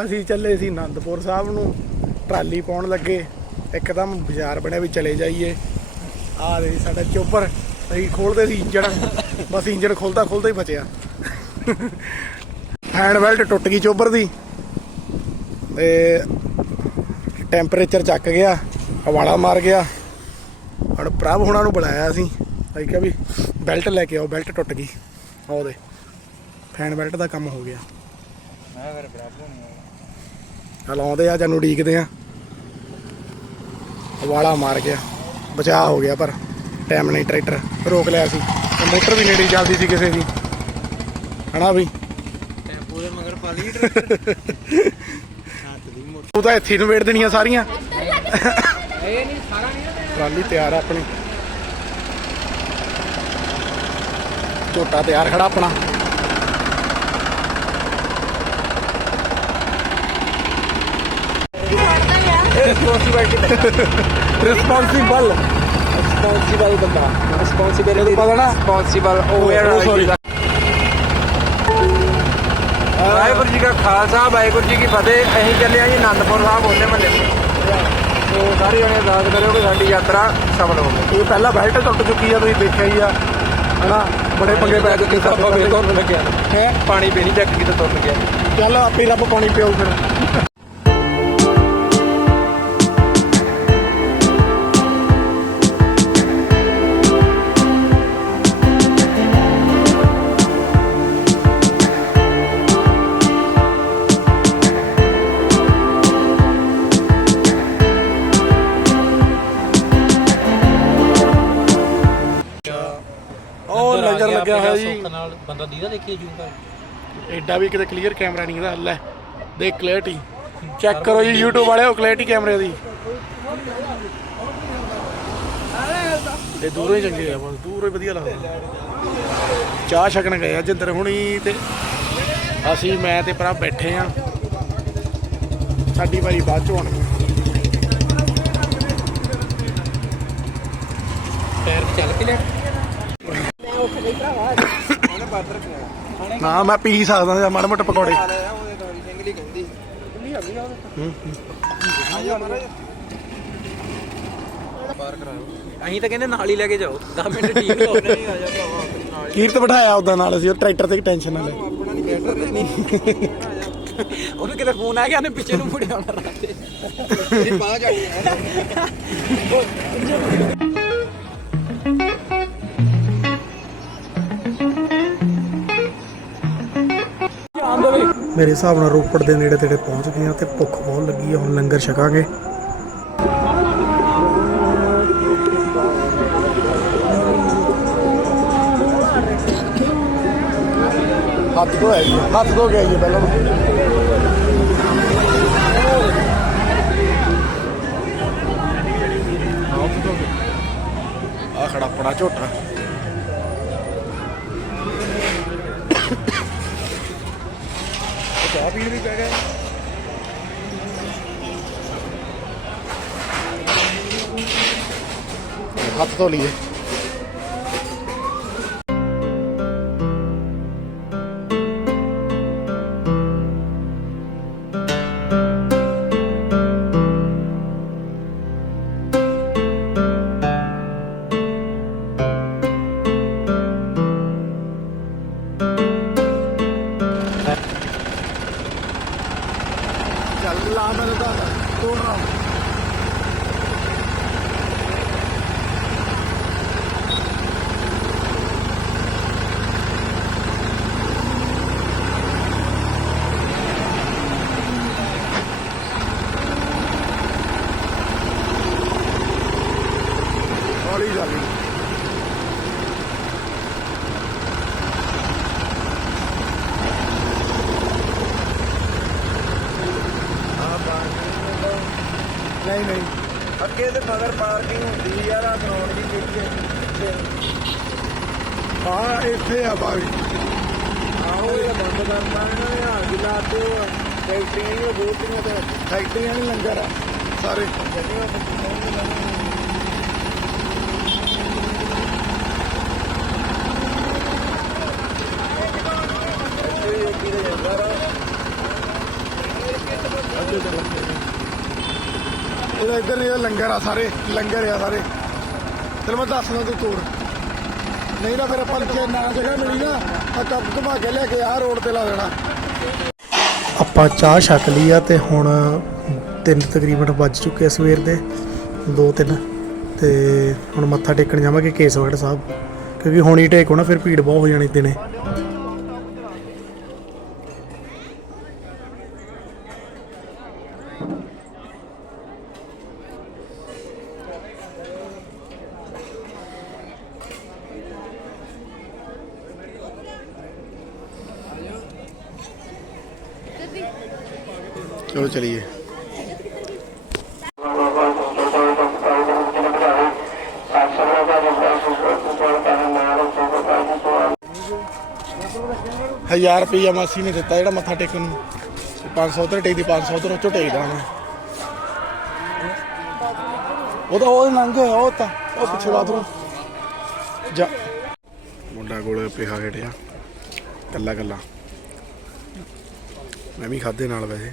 ਅਸੀਂ ਚੱਲੇ ਸੀ ਆਨੰਦਪੁਰ ਸਾਹਿਬ ਨੂੰ, ਟਰਾਲੀ ਪਾਉਣ ਲੱਗੇ, ਇੱਕਦਮ ਬਾਜ਼ਾਰ ਬਣਿਆ ਵੀ ਚਲੇ ਜਾਈਏ। ਆ ਦੇ ਸਾਡਾ ਚੋਪਰ, ਅਸੀਂ ਖੋਲਦੇ ਸੀ ਇੰਜਣ, ਬਸ ਇੰਜਣ ਖੋਲਦਾ ਖੋਲਦਾ ਹੀ ਬਚਿਆ। ਹੈਂਡ ਬੈਲਟ ਟੁੱਟ ਗਈ ਚੋਪਰ ਦੀ, ਤੇ ਟੈਂਪਰੇਚਰ ਚੱਕ ਗਿਆ, ਹਵਾਲਾ ਮਾਰ ਗਿਆ। ਹੁਣ ਪ੍ਰਭ ਹੁਣਾਂ ਨੂੰ ਬੁਲਾਇਆ ਅਸੀਂ ਅਸੀਂ ਕਿਹਾ ਵੀ ਬੈਲਟ ਲੈ ਕੇ ਆਓ ਬੈਲਟ ਟੁੱਟ ਗਈ। ਉਹਦੇ ਫੈਨ ਬੈਲਟ ਦਾ ਕੰਮ ਹੋ ਗਿਆ। ਮੈਂ ਫਿਰ ਬਰਾਬਰ ਨਹੀਂ ਚੱਲ ਆਉਂਦੇ ਆ ਜਾਨੂੰ ਉਡੀਕਦੇ ਆ। ਹਵਾਲਾ ਮਾਰ ਗਿਆ। ਬਚਾਅ ਹੋ ਗਿਆ ਪਰ ਟਾਈਮ ਨਹੀਂ ਟਰੈਕਟਰ। ਰੋਕ ਲਿਆ ਸੀ। ਤੇ ਮੋਟਰ ਵੀ ਨੇੜੇ ਚੱਲਦੀ ਸੀ ਕਿਸੇ ਦੀ। ਹਨਾ ਵੀ? ਟੈਂਪੂ ਦੇ ਮਗਰ ਪਾ ਲਈ ਟਰੈਕਟਰ। ਹੱਥ ਦੀ ਮੋਟਰ ਤੂੰ ਤਾਂ ਇੱਥੇ ਨੂੰ ਵੇੜ ਦੇਣੀਆਂ ਸਾਰੀਆਂ। ਇਹ ਨਹੀਂ ਸਾਰਾ ਨਹੀਂ ਨਾ ਟਰਾਲੀ ਤਿਆਰ ਆ ਆਪਣੀ। ਝੋਟਾ ਤਿਆਰ ਖੜਾ ਆਪਣਾ। ਰਿਸਪੌਂਸਿਬਲ ਰਿਸਪੌਂਸੀਬਲ ਬੰਦਾ। ਰਿਸਪੌਂਸੀਬਿਲਟੀ ਪਤਾ ਨਾ? Responsible over sorry. Waheguru ji ਕਾ ਖਾਲਸਾ ਵਾਹਿਗੁਰੂ ਜੀ ਕੀ ਫਤਿਹ। ਅਸੀਂ ਚੱਲੇ ਆ ਜੀ ਆਨੰਦਪੁਰ ਸਾਹਿਬ ਹੋਲੇ ਮਹੱਲੇ ਤੋਂ। ਸਾਰੇ ਜਣੇ ਅਰਦਾਸ ਕਰਿਓ ਕਿ ਸਾਡੀ ਯਾਤਰਾ ਸਫਲ ਹੋਵੇ ਇਹ ਪਹਿਲਾਂ ਬੈਲਟ ਟੁੱਟ ਚੁੱਕੀ ਆ ਤੁਸੀਂ ਦੇਖਿਆ ਹੀ ਆ। ਹਨਾ? ਬੜੇ ਪੰਗੇ ਪੈ ਹੋਵੇ ਪਹਿਲੇ। ਤੁਰਨ ਲੱਗਿਆ। ਹੈ? ਪਾਣੀ ਪੀਣੀ ਚੱਕ ਕਿਤੇ ਤੁਰਨ ਗਿਆ ਚੱਲ ਆਪੇ ਰੱਬ ਪਾਣੀ ਪਿਆਉ ਫਿਰ। ਬੰਦਾ ਦੀਦਾ ਦੇਖੀਏ ਜੂਮ ਕਰ। ਐਡਾ ਵੀ ਕਿਤੇ ਕਲੀਅਰ ਕੈਮਰਾ ਨਹੀਂ ਇਹਦਾ ਲੈ ਦੇਖ ਕਲੈਰਿਟੀ ਚੈੱਕ ਕਰੋ ਜੀ YouTube ਵਾਲਿਓ ਕਲੈਰਿਟੀ ਕੈਮਰੇ ਦੀ। ਇਹ ਦੂਰੋਂ ਹੀ ਚੰਗੇ ਆ ਬਸ ਦੂਰੋਂ ਹੀ ਵਧੀਆ ਲੱਗਦਾ ਚਾਹ ਛਕਣ ਗਏ ਆ ਜਿੰਦਰ ਹੁਣੀ ਤੇ। ਅਸੀਂ ਮੈਂ ਤੇ ਭਰਾ ਬੈਠੇ ਆ। ਸਾਡੀ ਵਾਰੀ ਬਾਅਦ ਚ ਆਉਣੀ ਪੈਰ ਤੇ ਚੱਲ ਕੇ ਲੈ। ਨਾ ਮੈਂ ਪੀ ਸਕਦਾ ਜਾਂ ਮਾੜੇ ਮੋਟੇ ਪਕੌੜੇ। ਅਸੀਂ ਤਾਂ ਕਹਿੰਦੇ ਨਾਲ ਹੀ ਲੈ ਕੇ ਜਾਓ। 10 ਮਿੰਟ ਠੀਕ ਹੋ ਨਹੀਂ ਆ ਜਾ ਭਰਾਵਾ ਕੀਰਤ ਬਿਠਾਇਆ ਉਦਾਂ ਨਾਲ ਅਸੀਂ ਉਹ ਟਰੈਕਟਰ ਤੇ ਟੈਨਸ਼ਨ ਨਾ ਲੈ ਉਹਨੂੰ ਕਿਤੇ ਫੋਨ ਆ ਗਿਆ ਉਹਨੇ ਪਿੱਛੇ ਨੂੰ ਮੁੜਿਆ ਹੋਣਾ। ਰਾਤੇ ਮੇਰੇ ਹਿਸਾਬ ਨਾਲ ਰੋਪੜ ਦੇ ਨੇੜੇ ਤੇੜੇ ਪਹੁੰਚ ਗਏ ਆ ਤੇ ਭੁੱਖ ਬਹੁਤ ਲੱਗੀ ਆ, ਹੁਣ ਲੰਗਰ ਛਕਾਂਗੇ। ਹੱਥ ਧੋਇਆ ਜੀ, ਹੱਥ ਧੋ ਕੇ ਆਈਏ ਪਹਿਲਾਂ। ਆ ਖੜਾ ਆਪਣਾ ਝੋਟਾ। ਚਾਹ ਪੀਣ ਵੀ ਪੈ ਗਏ ਹੱਥ ਧੋ ਲਈਏ। ਅੱਗੇ ਤੇ ਮਗਰ ਪਾਰਕਿੰਗ ਹੁੰਦੀ ਯਾਰ ਆ ਗਰਾਊਂਡ ਦੀ ਕਿੱਥੇ ਹਾਂ ਇੱਥੇ ਆ ਬਾਈ। ਆਹੋ ਇਹ ਬੰਦ ਕਰਨਾ ਇਹਨਾਂ ਨੇ ਆ ਗਿਲਾ ਤੇ ਫੈਕਟਰੀਆਂ ਹੀ ਬੋਲਦੀਆਂ ਤੇ। ਫੈਕਟਰੀਆਂ ਨਹੀਂ ਲੰਗਰ ਆ ਸਾਰੇ। ਜਿਹੜੀਆਂ ਇੱਧਰ ਚੱਲਾਂਗੇ ਇਹਦਾ ਇੱਧਰ ਇਹ ਲੰਗਰ ਆ ਸਾਰੇ, ਲੰਗਰ ਆ ਸਾਰੇ। ਤੈਨੂੰ ਮੈਂ ਦੱਸਣਾ ਤੂੰ ਤੋਰ ਨਹੀਂ ਤਾਂ ਫਿਰ ਆਪਾਂ ਜੇ ਨਾ ਜਗ੍ਹਾ ਮਿਲੀ ਨਾ ਆ ਕੱਪ ਘੁਮਾ ਕੇ ਲੈ ਕੇ ਆ, ਰੋਡ ਤੇ ਲਾ ਦੇਣਾ। ਆਪਾਂ ਚਾਹ ਛਕ ਲਈ ਆ ਤੇ ਹੁਣ ਤਿੰਨ ਤਕਰੀਬਨ ਵੱਜ ਚੁੱਕੇ ਸਵੇਰ ਦੇ 2-3 ਤੇ ਹੁਣ ਮੱਥਾ ਟੇਕਣ ਜਾਵਾਂਗੇ ਕੇਸਗੜ੍ਹ ਸਾਹਿਬ, ਕਿਉਂਕਿ ਹੁਣ ਹੀ ਟੇਕੋ ਨਾ, ਫਿਰ ਭੀੜ ਬਹੁਤ ਹੋ ਜਾਣੀ ਦਿਨੇ। ਚਲੋ ਚਲੀਏ। ਹਜ਼ਾਰ ਰੁਪਈਆ ਮਾਸੀ ਨੇ ਦਿੱਤਾ ਜਿਹੜਾ ਮੱਥਾ ਟੇਕਣ ਨੂੰ। 500 ਤੇ ਟੇਕਦੀ 500 ਤੇ ਰੋਚੋ ਟੇਕਦਾ ਮੈਂ। ਉਹ ਤਾਂ ਉਹ ਨੰਗੇ ਉਹ ਤਾਂ, ਉਹ ਪਿੱਛੇ ਬਾਥਰੂਮ ਜਾ। ਮੁੰਡਾ ਕੋਲ ਪਿਆ ਹਟਿਆ ਕੱਲਾ ਕੱਲਾ ਮੈਂ ਵੀ ਖਾਦੇ ਨਾਲ ਵੈਸੇ।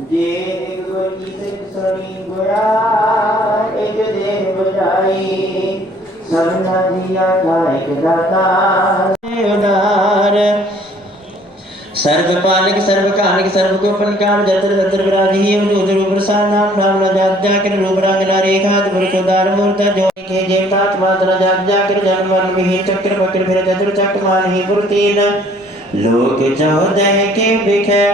ਜੇ ਇੱਕ ਗੁਰ ਗੁਰਾ ਇੱਕ ਦੇਹ ਬਜਾਈ ਸਭਨਾ ਜੀਆ ਕਾ ਦਾਤਾ ਉਦਾਰ ਸਰਬ ਪਾਲਕ ਸਰਬ ਕਾਨਕ ਸਰਬ ਗੋਪਨ ਕਾਮ ਜਤਰ ਜਤਰ ਵਿਰਾਜੀ ਉਦੂਤ ਰੂਪ ਰਸਾਨ ਨਾਮ ਨਾਮ, ਨ ਜਪ ਜਾ ਕਰ, ਰੂਪ, ਰੰਗ, ਨ ਰੇਖਾ ਪੁਰਖ, ਉਦਾਰ, ਮੂਰਤ, ਜੋ ਕੇ ਜੇਤਾ ਤਮਾਤ ਨ ਜਪ ਜਾ ਕਰ ਜਨ ਮਨ ਮਿਹੀ ਚੱਕਰ, ਬਕਰ, ਫਿਰ ਜਤਰ ਚੱਕ ਮਾਨ ਹੀ ਗੁਰਤੀਨ ਲੋਕ ਚੌਦਹ ਕੇ ਬਿਖੈ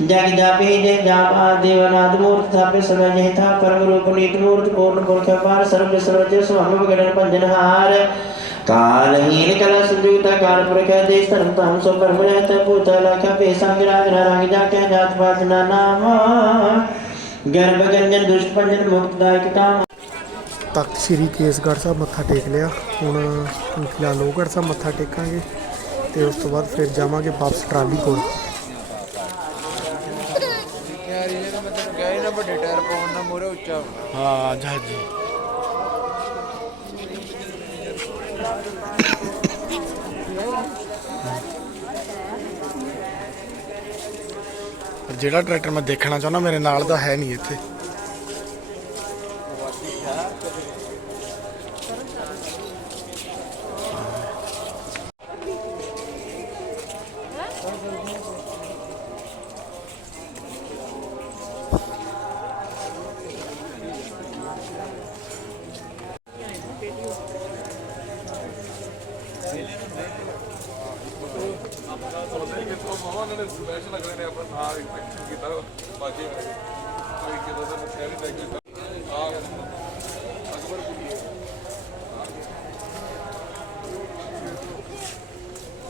ਜਗ ਜਾਪੇ ਜੇ ਜਾਪ ਆਦਿ ਅਨਾਦ ਮੂਰਤ ਥਾਪੇ ਸਮਝ ਨਹੀਂ ਥਾ ਪਰਮ ਰੂਪ ਨੀਤ ਮੂਰਤ ਪੂਰਨ ਪੁਰਖ ਪਾਰ ਸਰਬ ਸਰਵਜ ਸੁਭਮ ਵਿਗੜਨ ਭੰਜਨ ਹਾਰ। ਕਾਲਹੀਨ ਕਲਾ ਸੰਜੂਤਾ ਕਾਲ ਪੁਰਖ ਦੇਸ ਧਰਮ ਧਮ ਸੋ ਪਰਮ ਰਹਿਤ ਭੂਤ ਲਖ ਪੇ ਸੰਗ ਰਾਗ ਰੰਗ ਜਾ ਕੇ ਜਾਤ ਪਾਤ ਨਾ ਨਾਮ। ਗਰਭ ਗੰਜਨ ਤਖਤ ਸ੍ਰੀ ਕੇਸਗੜ੍ਹ ਸਾਹਿਬ ਮੱਥਾ ਟੇਕ ਲਿਆ। ਹੁਣ ਫਿਲਹਾਲ ਲੋਹਗੜ੍ਹ ਸਾਹਿਬ ਮੱਥਾ ਟੇਕਾਂਗੇ ਤੇ ਉਸ ਤੋਂ ਬਾਅਦ ਫਿਰ ਜਾਵਾਂਗੇ ਵਾਪਸ ਟਰਾਲੀ ਕੋਲ ਯਾਰ ਇਹ ਤਾਂ ਮੈਂ ਤੈਨੂੰ ਕਿਹਾ ਸੀ ਨਾ ਵੱਡੇ ਟਾਇਰ ਪਾਉਣ ਨਾਲ ਮੋਰੇ ਉੱਚਾ ਹਾਂ ਜਹਾਜੀ ਜਿਹੜਾ ਟਰੈਕਟਰ ਮੈਂ ਦੇਖਣਾ ਚਾਹੁੰਦਾ ਮੇਰੇ ਨਾਲ ਤਾਂ ਹੈ ਨਹੀਂ ਇੱਥੇ।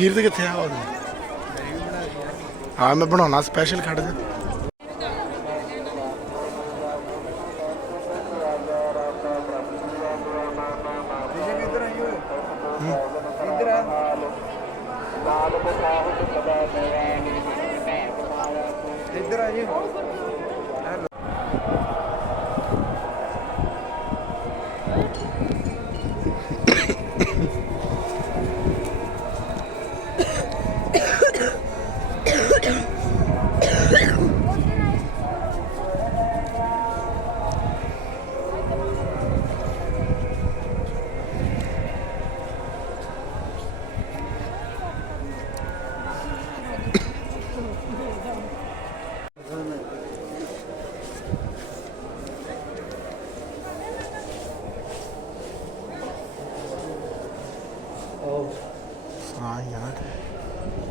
ਸੀਰਤ ਕਿੱਥੇ ਆ ਉਹਦੀ ਹਾਂ ਮੈਂ ਬਣਾਉਣਾ ਸਪੈਸ਼ਲ ਖੜ ਜਾ ਇੱਧਰ ਆ ਜੀ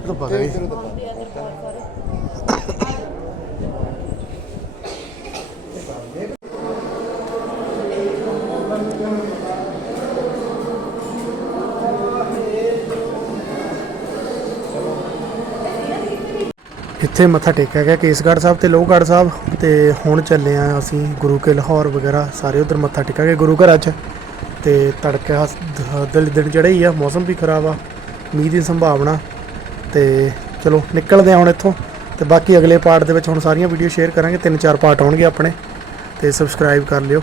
ਇਹ ਤਾਂ ਇੱਥੇ ਮੱਥਾ ਟੇਕਿਆ ਗਿਆ ਕੇਸਗੜ੍ਹ ਸਾਹਿਬ ਤੇ ਲੋਹਗੜ੍ਹ ਸਾਹਿਬ ਤੇ ਹੁਣ ਚੱਲੇ ਆ ਅਸੀਂ ਗੁਰੂ ਕੇ ਲਾਹੌਰ ਵਗੈਰਾ, ਸਾਰੇ ਉਧਰ ਮੱਥਾ ਟੇਕਿਆ ਗਿਆ ਗੁਰੂ ਘਰਾਂ 'ਚ ਤੇ ਤੜਕਾ ਦਿਲ ਦਿਨ ਚੜ੍ਹੇ ਹੀ ਆ, ਮੌਸਮ ਵੀ ਖਰਾਬ ਆ, ਮੀਂਹ ਦੀ ਸੰਭਾਵਨਾ ਤੇ ਚਲੋ ਨਿਕਲਦੇ ਆ ਹੁਣ ਇੱਥੋਂ ਤੇ ਬਾਕੀ ਅਗਲੇ ਪਾਰਟ ਦੇ ਵਿੱਚ ਹੁਣ ਸਾਰੀਆਂ ਵੀਡੀਓ ਸ਼ੇਅਰ ਕਰਾਂਗੇ, ਤਿੰਨ ਚਾਰ ਪਾਰਟ ਆਉਣਗੇ ਆਪਣੇ, ਤੇ ਸਬਸਕ੍ਰਾਈਬ ਕਰ ਲਿਓ।